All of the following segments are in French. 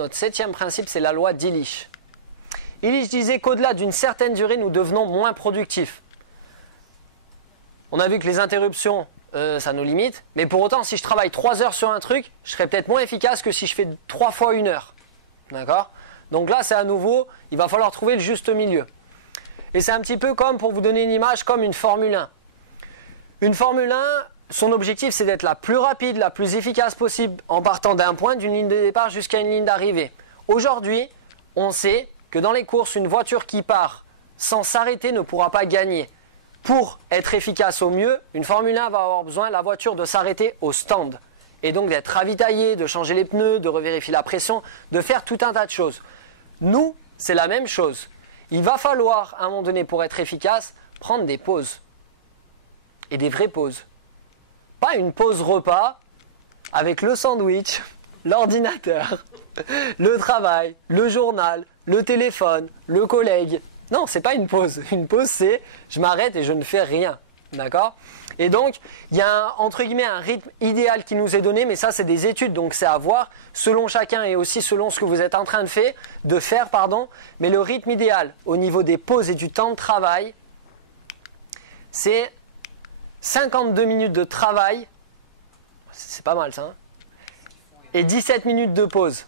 notre 7e principe, c'est la loi d'Illich. Illich disait qu'au-delà d'une certaine durée, nous devenons moins productifs. On a vu que les interruptions, ça nous limite, mais pour autant, si je travaille 3 heures sur un truc, je serai peut-être moins efficace que si je fais 3 fois 1 heure. D'accord? Donc là, c'est à nouveau, il va falloir trouver le juste milieu. Et c'est un petit peu comme, pour vous donner une image, comme une Formule 1. Une Formule 1, son objectif, c'est d'être la plus rapide, la plus efficace possible en partant d'un point, d'une ligne de départ jusqu'à une ligne d'arrivée. Aujourd'hui, on sait que dans les courses, une voiture qui part sans s'arrêter ne pourra pas gagner. Pour être efficace au mieux, une Formule 1 va avoir besoin, la voiture, de s'arrêter au stand. Et donc d'être ravitaillée, de changer les pneus, de revérifier la pression, de faire tout un tas de choses. Nous, c'est la même chose. Il va falloir, à un moment donné, pour être efficace, prendre des pauses. Et des vraies pauses. Pas une pause repas avec le sandwich, l'ordinateur, le travail, le journal, le téléphone, le collègue. Non, c'est pas une pause. Une pause, c'est je m'arrête et je ne fais rien. D'accord? Et donc, il y a entre guillemets un rythme idéal qui nous est donné, mais ça, c'est des études, donc c'est à voir selon chacun et aussi selon ce que vous êtes en train de faire. Mais le rythme idéal au niveau des pauses et du temps de travail, c'est 52 minutes de travail, c'est pas mal ça, hein, et 17 minutes de pause.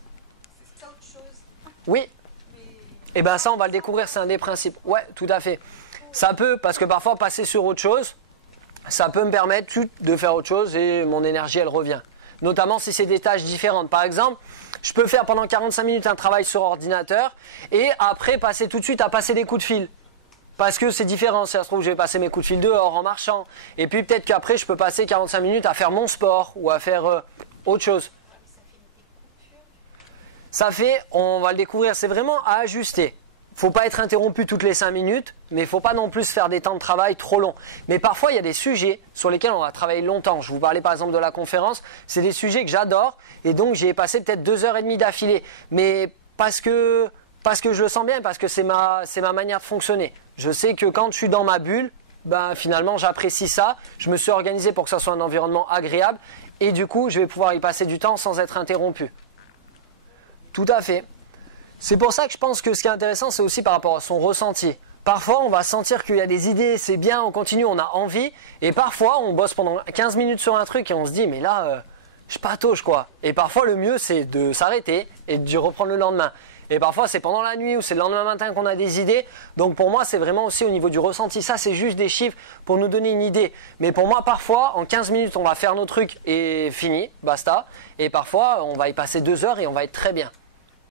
C'est autre chose. Oui. Et bien ça, on va le découvrir, c'est un des principes. Ouais, tout à fait. Ça peut, parce que parfois passer sur autre chose, ça peut me permettre de faire autre chose et mon énergie, elle revient. Notamment si c'est des tâches différentes. Par exemple, je peux faire pendant 45 minutes un travail sur ordinateur et après passer tout de suite à passer des coups de fil. Parce que c'est différent, si ça se trouve, je vais passer mes coups de fil dehors en marchant. Et puis peut-être qu'après, je peux passer 45 minutes à faire mon sport ou à faire autre chose. Ça fait, on va le découvrir, c'est vraiment à ajuster. Il ne faut pas être interrompu toutes les 5 minutes, mais il ne faut pas non plus faire des temps de travail trop longs. Mais parfois, il y a des sujets sur lesquels on va travailler longtemps. Je vous parlais par exemple de la conférence, c'est des sujets que j'adore, et donc j'y ai passé peut-être 2h30 d'affilée. Mais parce que je le sens bien, parce que c'est ma manière de fonctionner. Je sais que quand je suis dans ma bulle, ben, finalement j'apprécie ça, je me suis organisé pour que ça soit un environnement agréable, et du coup je vais pouvoir y passer du temps sans être interrompu. Tout à fait. C'est pour ça que je pense que ce qui est intéressant, c'est aussi par rapport à son ressenti. Parfois, on va sentir qu'il y a des idées, c'est bien, on continue, on a envie. Et parfois, on bosse pendant 15 minutes sur un truc et on se dit, mais là, je patauge quoi. Et parfois, le mieux, c'est de s'arrêter et de reprendre le lendemain. Et parfois, c'est pendant la nuit ou c'est le lendemain matin qu'on a des idées. Donc pour moi, c'est vraiment aussi au niveau du ressenti. Ça, c'est juste des chiffres pour nous donner une idée. Mais pour moi, parfois, en 15 minutes, on va faire nos trucs et fini, basta. Et parfois, on va y passer 2 heures et on va être très bien.